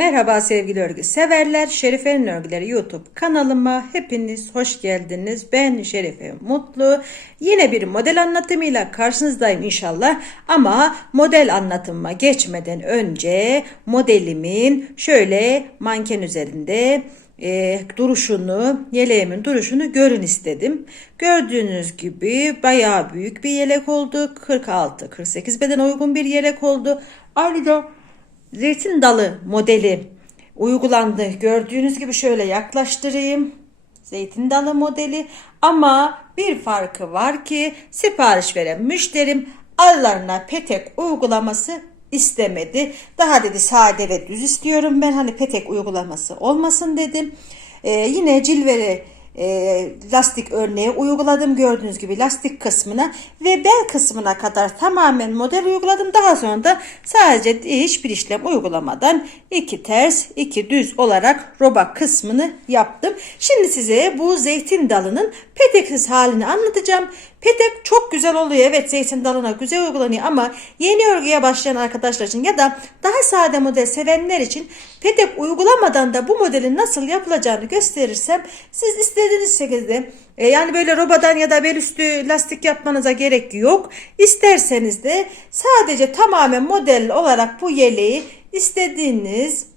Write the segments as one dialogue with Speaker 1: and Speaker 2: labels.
Speaker 1: Merhaba sevgili örgü severler. Şerife'nin örgüleri YouTube kanalıma hepiniz hoş geldiniz. Ben Şerife Mutlu. Yine bir model anlatımıyla karşınızdayım inşallah. Ama model anlatımıma geçmeden önce modelimin şöyle manken üzerinde e, duruşunu, yeleğimin duruşunu görün istedim. Gördüğünüz gibi bayağı büyük bir yelek oldu. 46-48 beden uygun bir yelek oldu. Ayrıca zeytin dalı modeli uygulandı. Gördüğünüz gibi şöyle yaklaştırayım. Zeytin dalı modeli ama bir farkı var ki sipariş veren müşterim aralarına petek uygulaması istemedi. Daha dedi sade ve düz istiyorum ben hani petek uygulaması olmasın dedim. Ee, yine cilveli e, lastik örneği uyguladım gördüğünüz gibi lastik kısmına ve bel kısmına kadar tamamen model uyguladım. Daha sonra da sadece hiçbir işlem uygulamadan iki ters iki düz olarak roba kısmını yaptım. Şimdi size bu zeytin dalının peteksiz halini anlatacağım. Petek çok güzel oluyor. Evet zeytin dalına güzel uygulanıyor ama yeni örgüye başlayan arkadaşlar için ya da daha sade model sevenler için petek uygulamadan da bu modelin nasıl yapılacağını gösterirsem siz istediğiniz şekilde e, yani böyle robadan ya da bel üstü lastik yapmanıza gerek yok. İsterseniz de sadece tamamen model olarak bu yeleği istediğiniz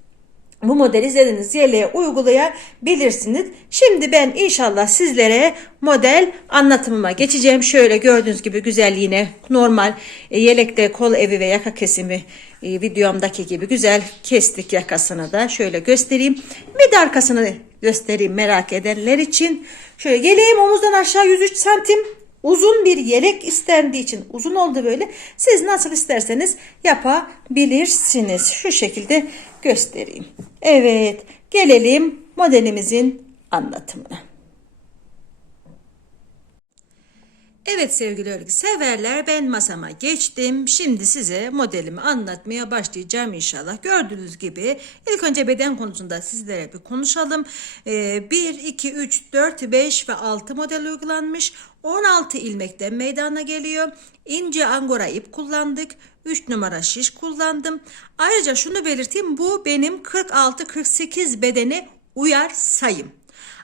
Speaker 1: bu modeli izlediğiniz yeleğe uygulayabilirsiniz. Şimdi ben inşallah sizlere model anlatımıma geçeceğim. Şöyle gördüğünüz gibi güzel yine normal e, yelekte kol evi ve yaka kesimi e, videomdaki gibi güzel kestik yakasını da şöyle göstereyim. Bir de arkasını göstereyim merak edenler için. Şöyle yeleğim omuzdan aşağı 103 santim uzun bir yelek istendiği için uzun oldu böyle. Siz nasıl isterseniz yapabilirsiniz. Şu şekilde göstereyim. Evet gelelim modelimizin anlatımına. Evet sevgili örgü severler ben masama geçtim. Şimdi size modelimi anlatmaya başlayacağım inşallah. Gördüğünüz gibi ilk önce beden konusunda sizlere bir konuşalım. Ee, 1, 2, 3, 4, 5 ve 6 model uygulanmış. 16 ilmekten meydana geliyor. İnce angora ip kullandık. 3 numara şiş kullandım. Ayrıca şunu belirteyim bu benim 46-48 bedene uyar sayım.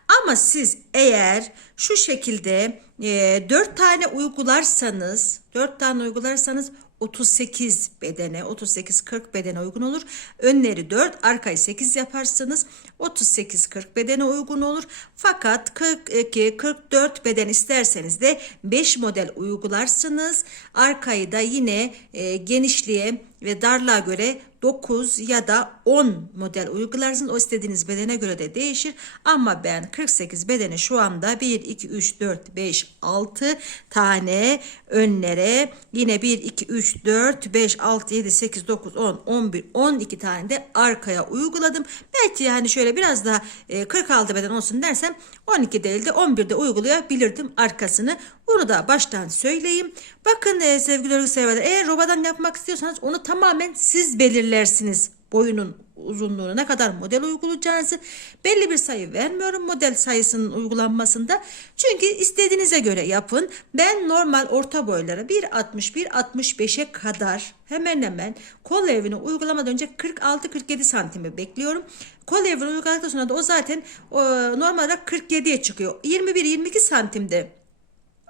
Speaker 1: Ama siz eğer şu şekilde e, 4 tane uygularsanız 4 tane uygularsanız 38 bedene 38-40 bedene uygun olur. Önleri 4 arkayı 8 yaparsanız 38-40 bedene uygun olur. Fakat 42-44 beden isterseniz de 5 model uygularsınız. Arkayı da yine e, genişliğe ve darlığa göre 9 ya da 10 model uygularsınız. O istediğiniz bedene göre de değişir. Ama ben 48 bedeni şu anda 1, 2, 3, 4, 5, 6 tane önlere yine 1, 2, 3, 4, 5, 6, 7, 8, 9, 10, 11, 12 tane de arkaya uyguladım. Belki yani şöyle biraz daha e, 46 beden olsun dersem 12 değil de 11'de uygulayabilirdim arkasını. Bunu da baştan söyleyeyim. Bakın e, sevgili örgü eğer robadan yapmak istiyorsanız onu tamamen siz belirlersiniz. Boyunun uzunluğunu ne kadar model uygulayacağınızı belli bir sayı vermiyorum model sayısının uygulanmasında. Çünkü istediğinize göre yapın. Ben normal orta boylara 1.60-1.65'e kadar hemen hemen kol evini uygulamadan önce 46-47 santimi bekliyorum. Kol evini uyguladıktan sonra da o zaten o, normal olarak 47'ye çıkıyor. 21-22 santimde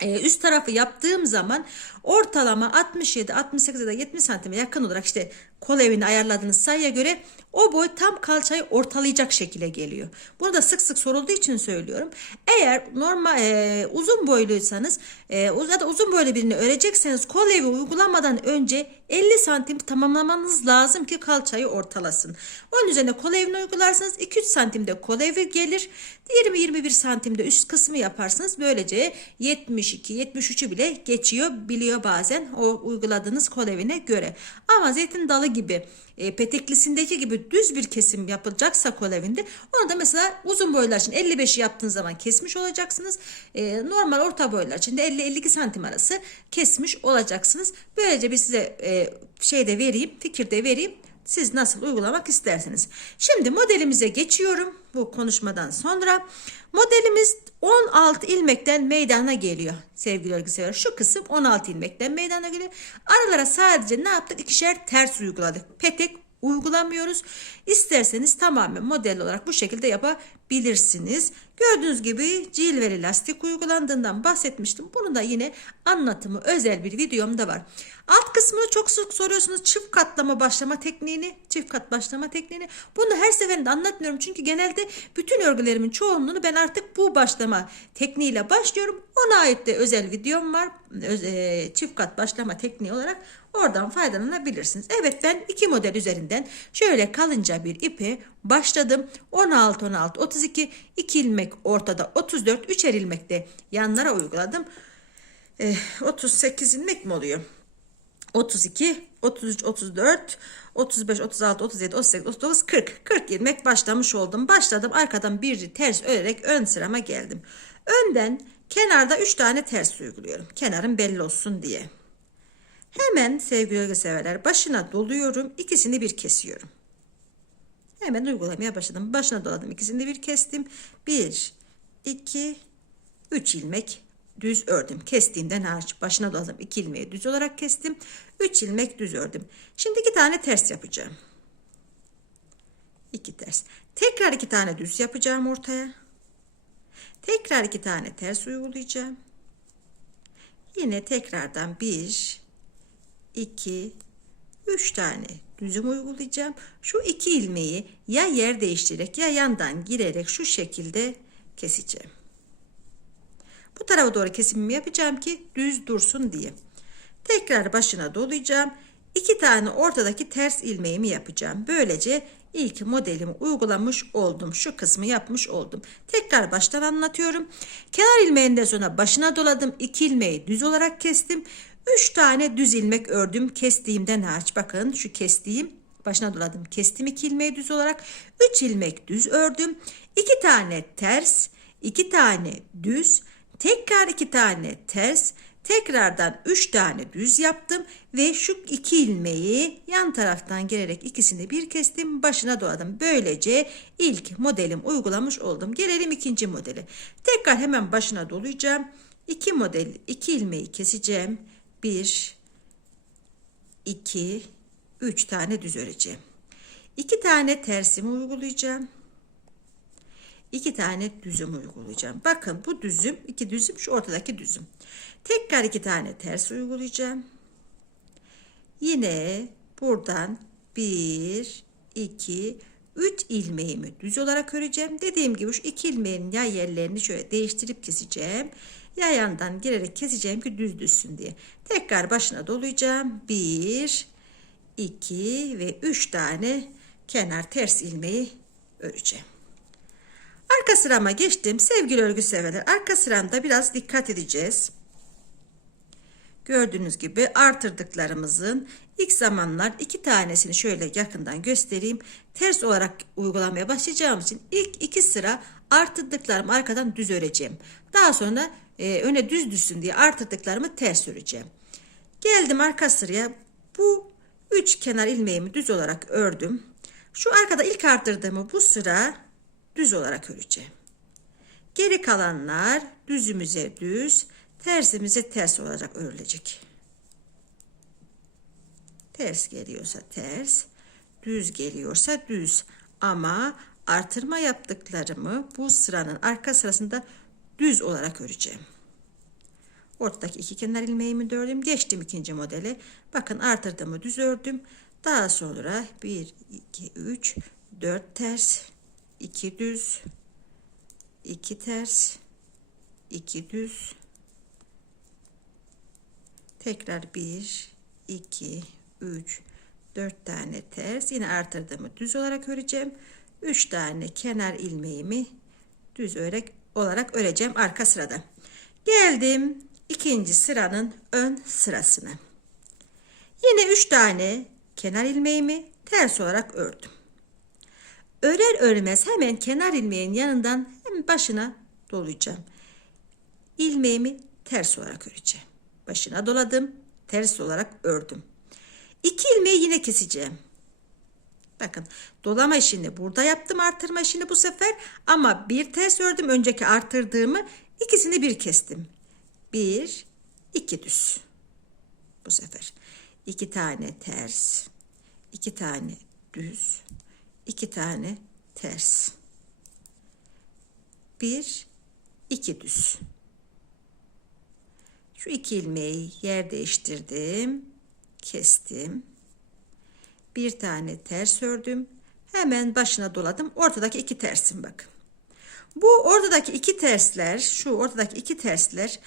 Speaker 1: ee, üst tarafı yaptığım zaman ortalama 67, 68 ya da 70 santime yakın olarak işte kol evini ayarladığınız sayıya göre o boy tam kalçayı ortalayacak şekilde geliyor. Bunu da sık sık sorulduğu için söylüyorum. Eğer normal e, uzun boyluysanız e, ya da uzun boylu birini örecekseniz kol evi uygulamadan önce 50 santim tamamlamanız lazım ki kalçayı ortalasın. Onun üzerine kol evini uygularsınız 2-3 santimde kol evi gelir. 20-21 santimde üst kısmı yaparsınız. Böylece 72-73'ü bile geçiyor biliyor bazen o uyguladığınız kol evine göre. Ama zeytin dalı gibi e, peteklisindeki gibi düz bir kesim yapılacaksa kol evinde onu da mesela uzun boylar için 55 yaptığınız zaman kesmiş olacaksınız. E, normal orta boylar için de 50-52 santim arası kesmiş olacaksınız. Böylece bir size e, şey de vereyim fikir de vereyim Siz nasıl uygulamak isterseniz. Şimdi modelimize geçiyorum bu konuşmadan sonra. Modelimiz 16 ilmekten meydana geliyor sevgili örgüsever. Şu kısım 16 ilmekten meydana geliyor. Aralara sadece ne yaptık? İkişer ters uyguladık. Petek uygulamıyoruz. İsterseniz tamamen model olarak bu şekilde yapabilirsiniz. Gördüğünüz gibi cilveli lastik uygulandığından bahsetmiştim. Bunu da yine anlatımı özel bir videomda var. Alt kısmını çok sık soruyorsunuz. Çift katlama başlama tekniğini, çift kat başlama tekniğini. Bunu her seferinde anlatmıyorum. Çünkü genelde bütün örgülerimin çoğunluğunu ben artık bu başlama tekniğiyle başlıyorum. Ona ait de özel videom var. E, çift kat başlama tekniği olarak oradan faydalanabilirsiniz. Evet ben iki model üzerinden şöyle kalınca bir ipe başladım. 16 16 32 2 ilmek ortada 34 üçer ilmek de yanlara uyguladım. E, 38 ilmek mi oluyor? 32, 33, 34, 35, 36, 37, 38, 39, 40. 40 ilmek başlamış oldum. Başladım arkadan bir ters örerek ön sırama geldim. Önden kenarda 3 tane ters uyguluyorum. Kenarım belli olsun diye. Hemen sevgili severler başına doluyorum. ikisini bir kesiyorum. Hemen uygulamaya başladım. Başına doladım. ikisini de bir kestim. 1, 2, 3 ilmek düz ördüm. Kestiğimden hariç başına doladım. 2 ilmeği düz olarak kestim. 3 ilmek düz ördüm. Şimdi 2 tane ters yapacağım. 2 ters. Tekrar 2 tane düz yapacağım ortaya. Tekrar 2 tane ters uygulayacağım. Yine tekrardan 1 2 3 tane düzüm uygulayacağım. Şu iki ilmeği ya yer değiştirerek ya yandan girerek şu şekilde keseceğim. Bu tarafa doğru kesimimi yapacağım ki düz dursun diye. Tekrar başına dolayacağım. İki tane ortadaki ters ilmeğimi yapacağım. Böylece ilk modelimi uygulamış oldum. Şu kısmı yapmış oldum. Tekrar baştan anlatıyorum. Kenar ilmeğinden sonra başına doladım. İki ilmeği düz olarak kestim. Üç tane düz ilmek ördüm. Kestiğimden hariç. Bakın şu kestiğim başına doladım. Kestim iki ilmeği düz olarak. Üç ilmek düz ördüm. İki tane ters. iki tane düz. Tekrar iki tane ters. Tekrardan 3 tane düz yaptım ve şu iki ilmeği yan taraftan gelerek ikisini bir kestim başına doladım. Böylece ilk modelim uygulamış oldum. Gelelim ikinci modeli. Tekrar hemen başına dolayacağım. İki model iki ilmeği keseceğim. 1 2 3 tane düz öreceğim. 2 tane tersimi uygulayacağım. 2 tane düzüm uygulayacağım. Bakın bu düzüm, iki düzüm şu ortadaki düzüm. Tekrar iki tane ters uygulayacağım. Yine buradan 1 2 3 ilmeğimi düz olarak öreceğim. Dediğim gibi şu iki ilmeğin yay yerlerini şöyle değiştirip keseceğim. Yayandan girerek keseceğim ki düz düşsün diye. Tekrar başına dolayacağım. 1 2 ve 3 tane kenar ters ilmeği öreceğim. Arka sırama geçtim. Sevgili örgü severler. Arka sıramda biraz dikkat edeceğiz. Gördüğünüz gibi artırdıklarımızın ilk zamanlar iki tanesini şöyle yakından göstereyim. Ters olarak uygulamaya başlayacağım için ilk iki sıra artırdıklarımı arkadan düz öreceğim. Daha sonra e, öne düz düşsün diye artırdıklarımı ters öreceğim. Geldim arka sıraya. Bu üç kenar ilmeğimi düz olarak ördüm. Şu arkada ilk arttırdığımı bu sıra düz olarak öreceğim. Geri kalanlar düzümüze düz, tersimize ters olarak örülecek. Ters geliyorsa ters, düz geliyorsa düz. Ama artırma yaptıklarımı bu sıranın arka sırasında düz olarak öreceğim. Ortadaki iki kenar ilmeğimi de ördüm. Geçtim ikinci modele. Bakın artırdığımı düz ördüm. Daha sonra 1, 2, 3, 4 ters, 2 düz, 2 ters, 2 düz. Tekrar 1, 2, 3, 4 tane ters. Yine artırdığımı düz olarak öreceğim. 3 tane kenar ilmeğimi düz örek olarak öreceğim arka sırada. Geldim ikinci sıranın ön sırasına. Yine 3 tane kenar ilmeğimi ters olarak ördüm. Örer örmez hemen kenar ilmeğin yanından hem başına dolayacağım. İlmeğimi ters olarak öreceğim. Başına doladım, ters olarak ördüm. İki ilmeği yine keseceğim. Bakın dolama işini burada yaptım artırma işini bu sefer ama bir ters ördüm önceki artırdığımı ikisini bir kestim. Bir iki düz bu sefer. iki tane ters iki tane düz iki tane ters. Bir iki düz. Şu iki ilmeği yer değiştirdim. Kestim. Bir tane ters ördüm. Hemen başına doladım. Ortadaki iki tersim bakın. Bu ortadaki iki tersler, şu ortadaki iki tersler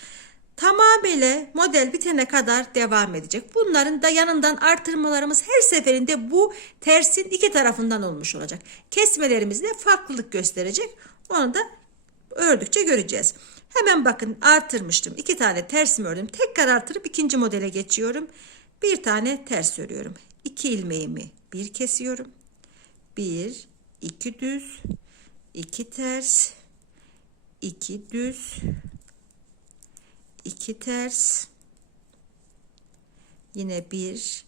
Speaker 1: tamamıyla model bitene kadar devam edecek. Bunların da yanından artırmalarımız her seferinde bu tersin iki tarafından olmuş olacak. Kesmelerimizde farklılık gösterecek. Onu da ördükçe göreceğiz. Hemen bakın artırmıştım. İki tane tersimi ördüm. Tekrar artırıp ikinci modele geçiyorum. Bir tane ters örüyorum. İki ilmeğimi bir kesiyorum. Bir, iki düz, iki ters, iki düz, iki ters, yine bir,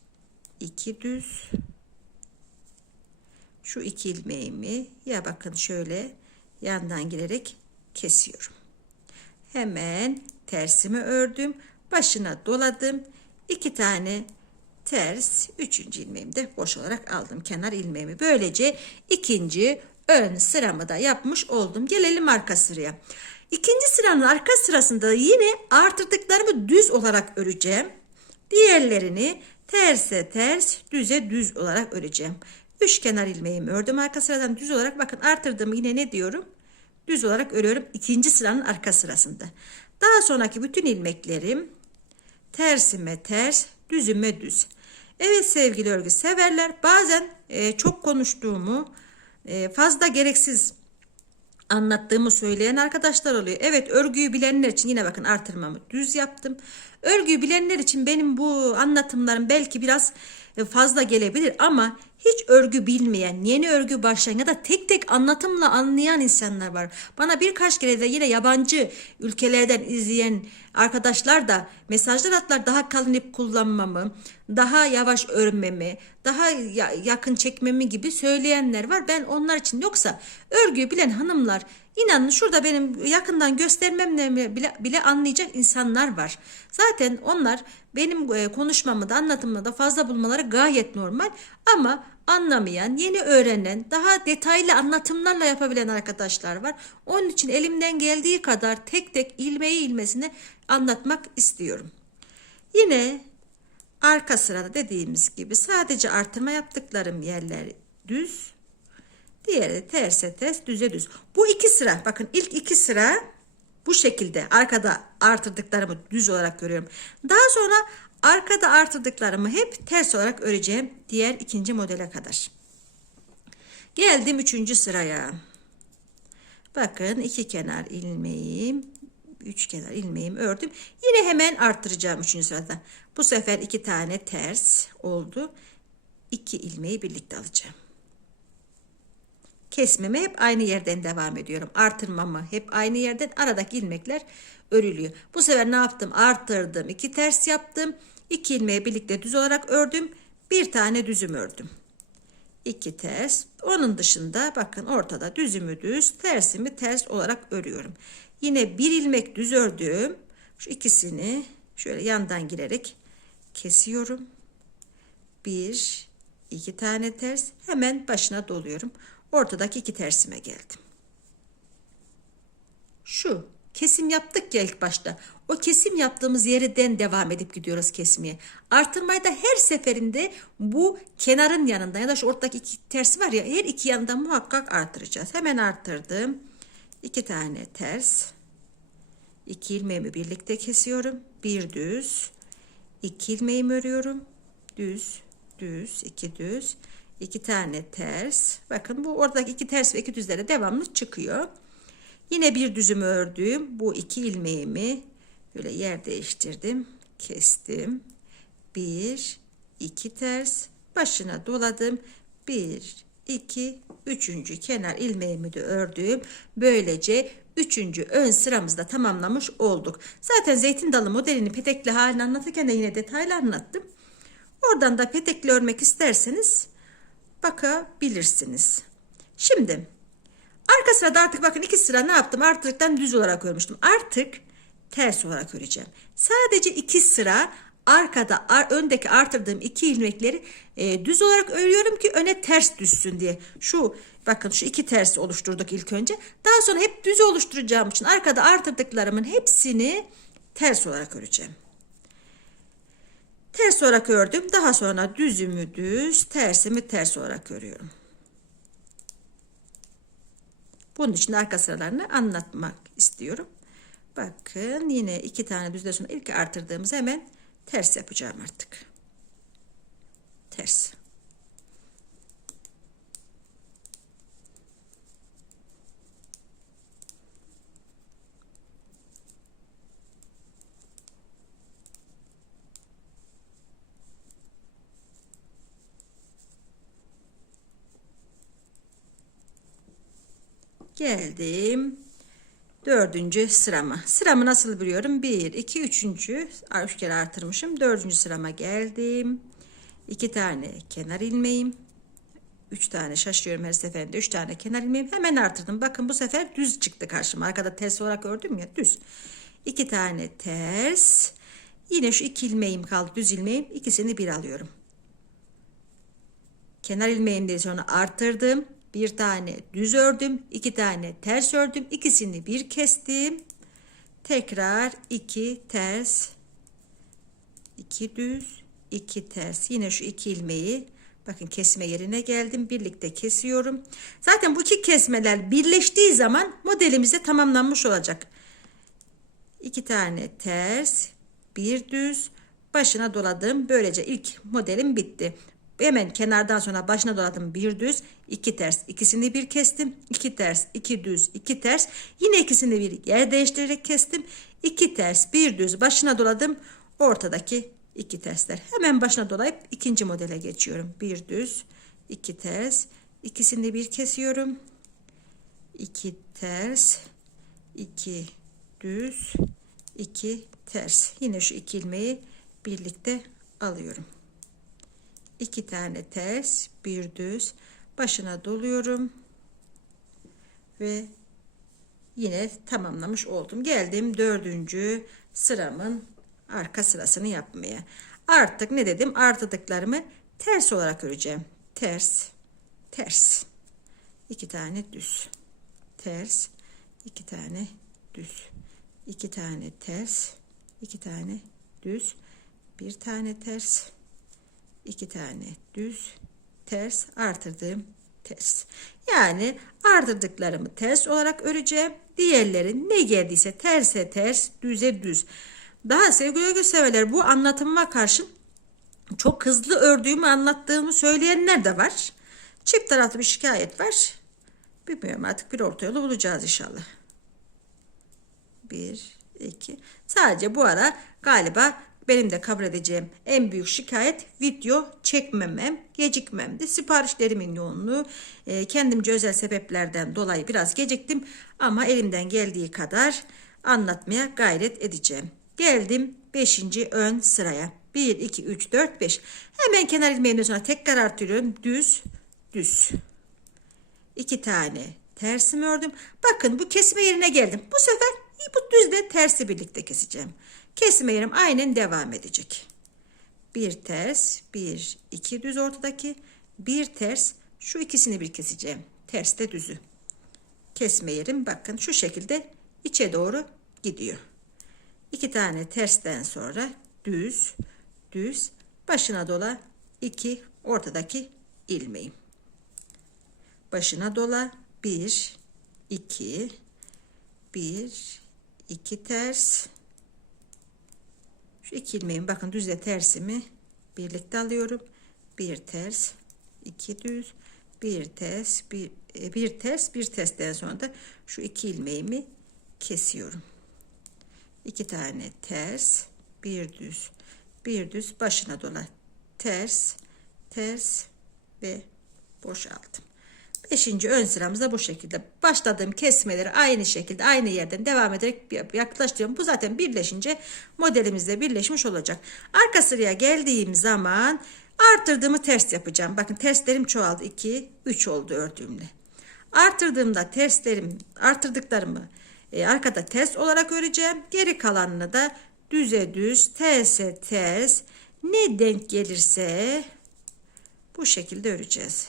Speaker 1: iki düz, şu iki ilmeğimi ya bakın şöyle yandan girerek kesiyorum. Hemen tersimi ördüm. Başına doladım. iki tane ters. Üçüncü ilmeğimi de boş olarak aldım. Kenar ilmeğimi. Böylece ikinci ön sıramı da yapmış oldum. Gelelim arka sıraya. İkinci sıranın arka sırasında yine artırdıklarımı düz olarak öreceğim. Diğerlerini terse ters, düze düz olarak öreceğim. Üç kenar ilmeğimi ördüm. Arka sıradan düz olarak bakın artırdığımı yine ne diyorum? Düz olarak örüyorum ikinci sıranın arka sırasında. Daha sonraki bütün ilmeklerim tersime ters, düzüme düz. Evet sevgili örgü severler bazen e, çok konuştuğumu e, fazla gereksiz anlattığımı söyleyen arkadaşlar oluyor. Evet örgüyü bilenler için yine bakın artırmamı düz yaptım. Örgüyü bilenler için benim bu anlatımlarım belki biraz e, fazla gelebilir ama hiç örgü bilmeyen, yeni örgü başlayan ya da tek tek anlatımla anlayan insanlar var. Bana birkaç kere de yine yabancı ülkelerden izleyen arkadaşlar da mesajlar atlar daha kalın ip kullanmamı, daha yavaş örmemi, daha yakın çekmemi gibi söyleyenler var. Ben onlar için yoksa örgüyü bilen hanımlar inanın şurada benim yakından göstermemle bile, bile anlayacak insanlar var. Zaten onlar benim e, konuşmamı da anlatımımı da fazla bulmaları gayet normal ama anlamayan, yeni öğrenen, daha detaylı anlatımlarla yapabilen arkadaşlar var. Onun için elimden geldiği kadar tek tek ilmeği ilmesine anlatmak istiyorum. Yine arka sırada dediğimiz gibi sadece artırma yaptıklarım yerler düz, diğeri terse ters, düze düz. Bu iki sıra bakın ilk iki sıra bu şekilde arkada artırdıklarımı düz olarak görüyorum. Daha sonra arkada artırdıklarımı hep ters olarak öreceğim diğer ikinci modele kadar. Geldim üçüncü sıraya. Bakın iki kenar ilmeğim, üç kenar ilmeğimi ördüm. Yine hemen arttıracağım üçüncü sırada. Bu sefer iki tane ters oldu. İki ilmeği birlikte alacağım. Kesmeme hep aynı yerden devam ediyorum. Artırmama hep aynı yerden aradaki ilmekler örülüyor. Bu sefer ne yaptım? Arttırdım. iki ters yaptım. İki ilmeği birlikte düz olarak ördüm. Bir tane düzüm ördüm. İki ters. Onun dışında bakın ortada düzümü düz, tersimi ters olarak örüyorum. Yine bir ilmek düz ördüm. Şu ikisini şöyle yandan girerek kesiyorum. Bir, iki tane ters. Hemen başına doluyorum. Ortadaki iki tersime geldim. Şu kesim yaptık ya ilk başta. O kesim yaptığımız yerden devam edip gidiyoruz kesmeye. Artırmayı da her seferinde bu kenarın yanında ya da şu ortadaki iki tersi var ya her iki yanında muhakkak artıracağız. Hemen arttırdım. İki tane ters. İki ilmeğimi birlikte kesiyorum. Bir düz. iki ilmeğimi örüyorum. Düz, düz, iki düz. İki tane ters. Bakın bu oradaki iki ters ve iki düzlere devamlı çıkıyor. Yine bir düzümü ördüm. Bu iki ilmeğimi böyle yer değiştirdim. Kestim. Bir, iki ters. Başına doladım. Bir, iki, üçüncü kenar ilmeğimi de ördüm. Böylece üçüncü ön sıramızda tamamlamış olduk. Zaten zeytin dalı modelini petekli halini anlatırken de yine detaylı anlattım. Oradan da petekli örmek isterseniz bakabilirsiniz. Şimdi arka sırada artık bakın iki sıra ne yaptım? Artıktan düz olarak örmüştüm. Artık ters olarak öreceğim. Sadece iki sıra arkada ar- öndeki artırdığım iki ilmekleri e, düz olarak örüyorum ki öne ters düşsün diye. Şu bakın şu iki ters oluşturduk ilk önce. Daha sonra hep düz oluşturacağım için arkada artırdıklarımın hepsini ters olarak öreceğim. Ters olarak ördüm. Daha sonra düzümü düz, tersimi ters olarak örüyorum. Bunun için arka sıralarını anlatmak istiyorum. Bakın yine iki tane düzle sonra ilk artırdığımız hemen ters yapacağım artık. Ters. Geldim. Dördüncü sırama. Sıramı nasıl biliyorum? Bir, iki, üçüncü. Üç kere artırmışım. Dördüncü sırama geldim. İki tane kenar ilmeğim. Üç tane şaşıyorum her seferinde. Üç tane kenar ilmeğim. Hemen artırdım. Bakın bu sefer düz çıktı karşıma. Arkada ters olarak ördüm ya düz. İki tane ters. Yine şu iki ilmeğim kaldı. Düz ilmeğim. İkisini bir alıyorum. Kenar ilmeğimden sonra artırdım. Bir tane düz ördüm. iki tane ters ördüm. İkisini bir kestim. Tekrar iki ters. iki düz. iki ters. Yine şu iki ilmeği bakın kesme yerine geldim. Birlikte kesiyorum. Zaten bu iki kesmeler birleştiği zaman modelimiz de tamamlanmış olacak. İki tane ters. Bir düz. Başına doladım. Böylece ilk modelim bitti. Hemen kenardan sonra başına doladım bir düz, iki ters, ikisini bir kestim. iki ters, iki düz, iki ters. Yine ikisini bir yer değiştirerek kestim. iki ters, bir düz başına doladım. Ortadaki iki tersler. Hemen başına dolayıp ikinci modele geçiyorum. Bir düz, iki ters, ikisini bir kesiyorum. iki ters, iki düz, iki ters. Yine şu iki ilmeği birlikte alıyorum. 2 tane ters, bir düz başına doluyorum. Ve yine tamamlamış oldum. Geldim dördüncü sıramın arka sırasını yapmaya. Artık ne dedim? Artıdıklarımı ters olarak öreceğim. Ters, ters. 2 tane düz. Ters, 2 tane düz. 2 tane ters, 2 tane düz. Bir tane ters, iki tane düz ters artırdığım ters. Yani artırdıklarımı ters olarak öreceğim. Diğerleri ne geldiyse terse ters, düze düz. Daha sevgili göstermeler bu anlatıma karşın çok hızlı ördüğümü anlattığımı söyleyenler de var. Çift taraflı bir şikayet var. Bilmiyorum artık bir orta yolu bulacağız inşallah. Bir, iki. Sadece bu ara galiba benim de kabul edeceğim en büyük şikayet video çekmemem, gecikmemdi. Siparişlerimin yoğunluğu e, kendimce özel sebeplerden dolayı biraz geciktim ama elimden geldiği kadar anlatmaya gayret edeceğim. Geldim 5. ön sıraya. 1, 2, 3, 4, 5. Hemen kenar ilmeğimden sonra tekrar artırıyorum. Düz, düz. 2 tane tersimi ördüm. Bakın bu kesme yerine geldim. Bu sefer bu düzle tersi birlikte keseceğim. Kesme yerim aynen devam edecek. Bir ters, bir, iki düz ortadaki, bir ters, şu ikisini bir keseceğim. Ters de düzü. Kesme yerim bakın şu şekilde içe doğru gidiyor. İki tane tersten sonra düz, düz, başına dola iki ortadaki ilmeğim. Başına dola bir, iki, bir, iki ters, şu iki ilmeğimi bakın düzle tersimi birlikte alıyorum. Bir ters, iki düz, bir ters, e, bir ters, bir tersten sonra da şu iki ilmeğimi kesiyorum. İki tane ters, bir düz, bir düz başına dola ters, ters ve boşalttım. Beşinci ön sıramızda bu şekilde. Başladığım kesmeleri aynı şekilde aynı yerden devam ederek yaklaştırıyorum. Bu zaten birleşince modelimizde birleşmiş olacak. Arka sıraya geldiğim zaman Artırdığımı ters yapacağım. Bakın terslerim çoğaldı. 2, 3 oldu ördüğümle. Artırdığımda terslerim, artırdıklarımı e, arkada ters olarak öreceğim. Geri kalanını da düze düz, terse ters, ne denk gelirse bu şekilde öreceğiz.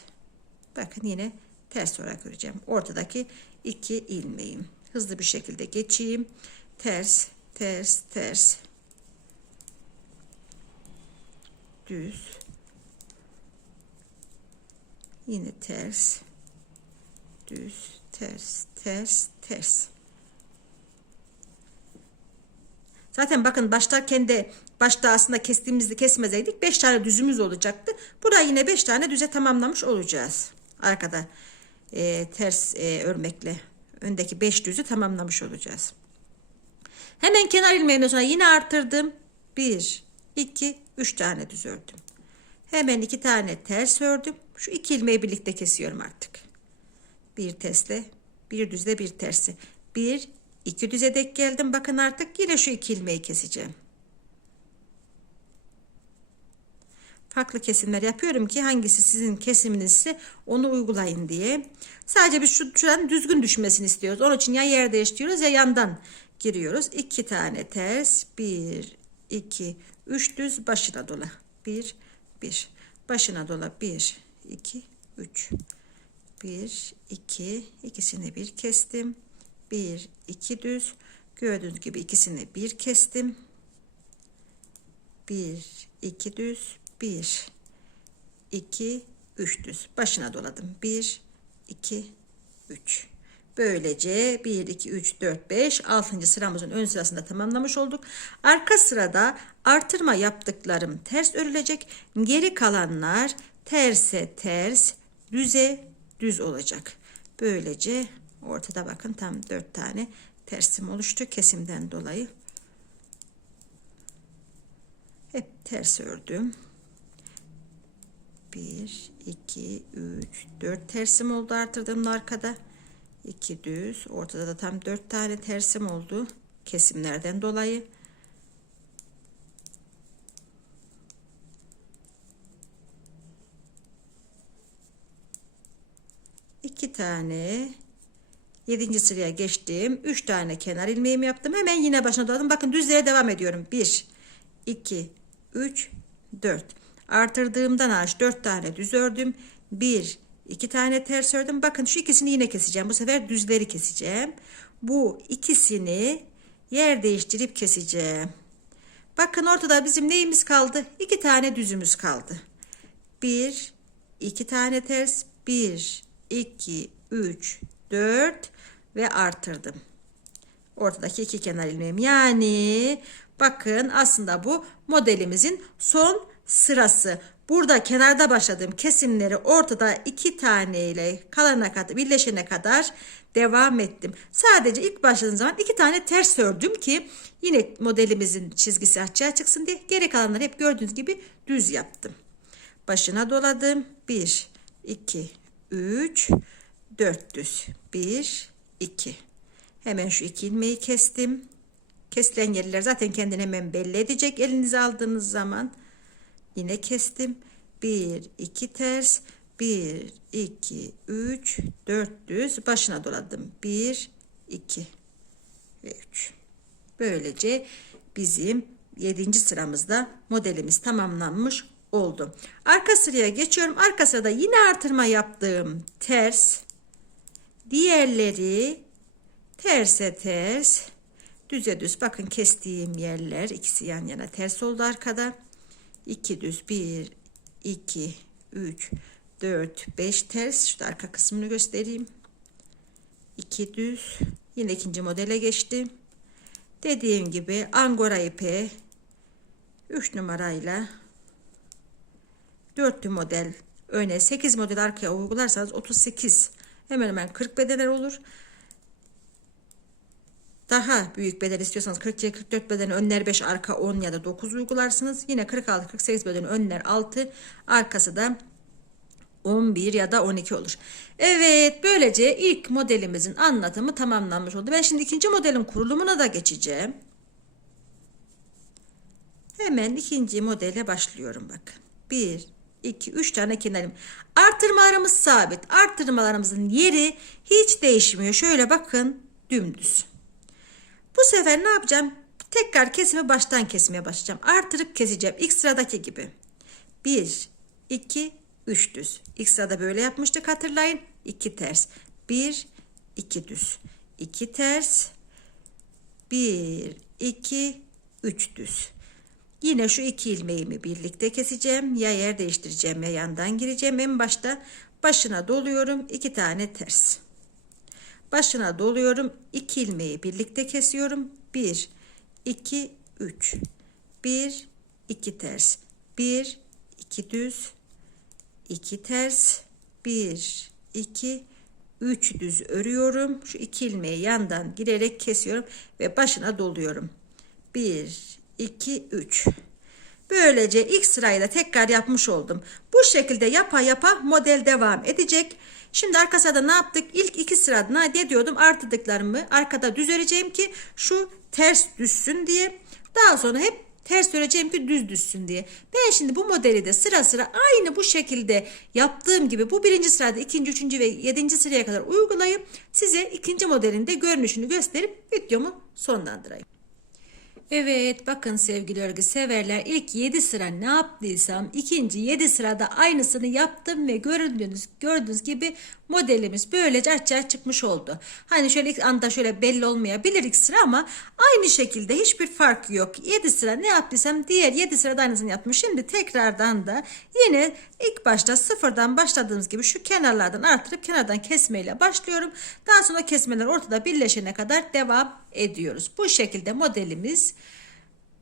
Speaker 1: Bakın yine ters olarak öreceğim. Ortadaki iki ilmeğim. Hızlı bir şekilde geçeyim. Ters, ters, ters. Düz. Yine ters. Düz, ters, ters, ters. Zaten bakın başlarken de başta aslında kestiğimizde kesmezeydik 5 tane düzümüz olacaktı. Burada yine 5 tane düze tamamlamış olacağız. Arkada e, ters e, örmekle öndeki 5 düzü tamamlamış olacağız. Hemen kenar ilmeğinden sonra yine artırdım. 1, 2, 3 tane düz ördüm. Hemen 2 tane ters ördüm. Şu iki ilmeği birlikte kesiyorum artık. Bir tersle, bir düzle bir tersi. Bir, iki düze dek geldim. Bakın artık yine şu iki ilmeği keseceğim. Farklı kesimler yapıyorum ki hangisi sizin kesiminizse onu uygulayın diye. Sadece biz şu şuranın düzgün düşmesini istiyoruz. Onun için ya yer değiştiriyoruz ya yandan giriyoruz. İki tane ters. Bir, iki, üç düz başına dola. Bir, bir. Başına dola. Bir, iki, üç. Bir, iki, ikisini bir kestim. Bir, iki düz. Gördüğünüz gibi ikisini bir kestim. Bir, iki düz. Bir, iki, üç düz. Başına doladım. Bir, iki, üç. Böylece 1, 2, 3, 4, 5, 6. sıramızın ön sırasında tamamlamış olduk. Arka sırada artırma yaptıklarım ters örülecek. Geri kalanlar terse ters, düze düz olacak. Böylece ortada bakın tam 4 tane tersim oluştu kesimden dolayı. Hep ters ördüm. 1, 2, 3, 4 tersim oldu artırdığım arkada. 2 düz. Ortada da tam 4 tane tersim oldu. Kesimlerden dolayı. iki tane yedinci sıraya geçtim. Üç tane kenar ilmeğimi yaptım. Hemen yine başına doladım. Bakın düzlere devam ediyorum. Bir, iki, üç, dört. Artırdığımdan aç dört tane düz ördüm. Bir, iki tane ters ördüm. Bakın şu ikisini yine keseceğim. Bu sefer düzleri keseceğim. Bu ikisini yer değiştirip keseceğim. Bakın ortada bizim neyimiz kaldı? İki tane düzümüz kaldı. Bir, iki tane ters. Bir, 2, 3, 4 ve artırdım. Ortadaki iki kenar ilmeğim. Yani bakın aslında bu modelimizin son sırası. Burada kenarda başladığım kesimleri ortada iki tane ile kalana kadar birleşene kadar devam ettim. Sadece ilk başladığım zaman iki tane ters ördüm ki yine modelimizin çizgisi açığa çıksın diye. Geri kalanları hep gördüğünüz gibi düz yaptım. Başına doladım. 1, 2, 3 4 düz 1 2 hemen şu iki ilmeği kestim kesilen yerler zaten kendini hemen belli edecek elinize aldığınız zaman yine kestim 1 2 ters 1 2 3 4 düz başına doladım 1 2 ve 3 böylece bizim 7. sıramızda modelimiz tamamlanmış oldu. Arka sıraya geçiyorum. Arka sırada yine artırma yaptığım ters. Diğerleri terse ters. Düze düz. Bakın kestiğim yerler ikisi yan yana ters oldu arkada. 2 düz 1 2 3 4 5 ters. Şu arka kısmını göstereyim. 2 düz. Yine ikinci modele geçtim. Dediğim gibi angora ipi 3 numarayla dörtlü model öne 8 model arkaya uygularsanız 38 hemen hemen 40 bedener olur. Daha büyük beden istiyorsanız 42 44 beden önler 5 arka 10 ya da 9 uygularsınız. Yine 46 48 beden önler 6 arkası da 11 ya da 12 olur. Evet böylece ilk modelimizin anlatımı tamamlanmış oldu. Ben şimdi ikinci modelin kurulumuna da geçeceğim. Hemen ikinci modele başlıyorum bakın. 1 2, 3 tane kenarım. Artırmalarımız sabit. Artırmalarımızın yeri hiç değişmiyor. Şöyle bakın dümdüz. Bu sefer ne yapacağım? Tekrar kesimi baştan kesmeye başlayacağım. Artırıp keseceğim. İlk sıradaki gibi. 1, 2, 3 düz. İlk sırada böyle yapmıştık hatırlayın. 2 ters. 1, 2 düz. 2 ters. 1, 2, 3 düz. Yine şu iki ilmeğimi birlikte keseceğim. Ya yer değiştireceğim ya yandan gireceğim. En başta başına doluyorum. 2 tane ters. Başına doluyorum. 2 ilmeği birlikte kesiyorum. 1, 2, 3. 1, 2 ters. 1, 2 düz. 2 ters. 1, 2, 3 düz örüyorum. Şu iki ilmeği yandan girerek kesiyorum ve başına doluyorum. 1, 2, 3. Böylece ilk sırayı da tekrar yapmış oldum. Bu şekilde yapa yapa model devam edecek. Şimdi arka sırada ne yaptık? İlk iki sırada ne diyordum? Artırdıklarımı arkada düz öreceğim ki şu ters düşsün diye. Daha sonra hep ters öreceğim ki düz düşsün diye. Ben şimdi bu modeli de sıra sıra aynı bu şekilde yaptığım gibi bu birinci sırada ikinci, üçüncü ve yedinci sıraya kadar uygulayıp size ikinci modelin de görünüşünü gösterip videomu sonlandırayım. Evet bakın sevgili örgü severler ilk 7 sıra ne yaptıysam ikinci 7 sırada aynısını yaptım ve gördüğünüz gördüğünüz gibi modelimiz böylece açığa çıkmış oldu. Hani şöyle ilk anda şöyle belli olmayabilir ilk sıra ama aynı şekilde hiçbir fark yok. 7 sıra ne yaptıysam diğer 7 sırada aynısını yapmış. Şimdi tekrardan da yine ilk başta sıfırdan başladığımız gibi şu kenarlardan artırıp kenardan kesmeyle başlıyorum. Daha sonra kesmeler ortada birleşene kadar devam ediyoruz. Bu şekilde modelimiz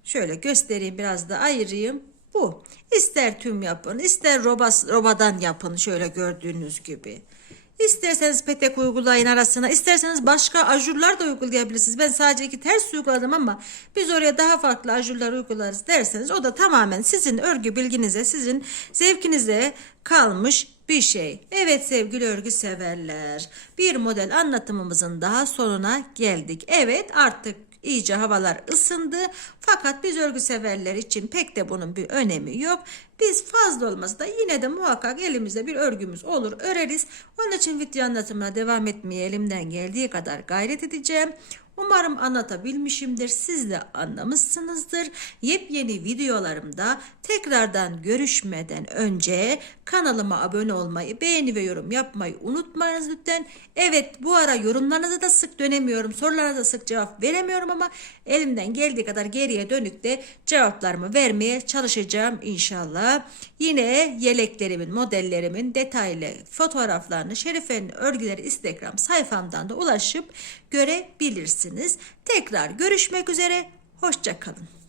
Speaker 1: şöyle göstereyim biraz da ayırayım. Bu. İster tüm yapın, ister robas, robadan yapın şöyle gördüğünüz gibi. İsterseniz petek uygulayın arasına, isterseniz başka ajurlar da uygulayabilirsiniz. Ben sadece iki ters uyguladım ama biz oraya daha farklı ajurlar uygularız derseniz o da tamamen sizin örgü bilginize, sizin zevkinize kalmış bir şey. Evet sevgili örgü severler. Bir model anlatımımızın daha sonuna geldik. Evet artık iyice havalar ısındı. Fakat biz örgü severler için pek de bunun bir önemi yok. Biz fazla olmasa da yine de muhakkak elimizde bir örgümüz olur öreriz. Onun için video anlatımına devam etmeye elimden geldiği kadar gayret edeceğim. Umarım anlatabilmişimdir. Siz de anlamışsınızdır. Yepyeni videolarımda tekrardan görüşmeden önce kanalıma abone olmayı, beğeni ve yorum yapmayı unutmayınız lütfen. Evet bu ara yorumlarınıza da sık dönemiyorum. Sorularınıza da sık cevap veremiyorum ama elimden geldiği kadar geriye dönük de cevaplarımı vermeye çalışacağım inşallah. Yine yeleklerimin, modellerimin detaylı fotoğraflarını Şerife'nin örgüleri Instagram sayfamdan da ulaşıp görebilirsiniz. Tekrar görüşmek üzere. Hoşçakalın.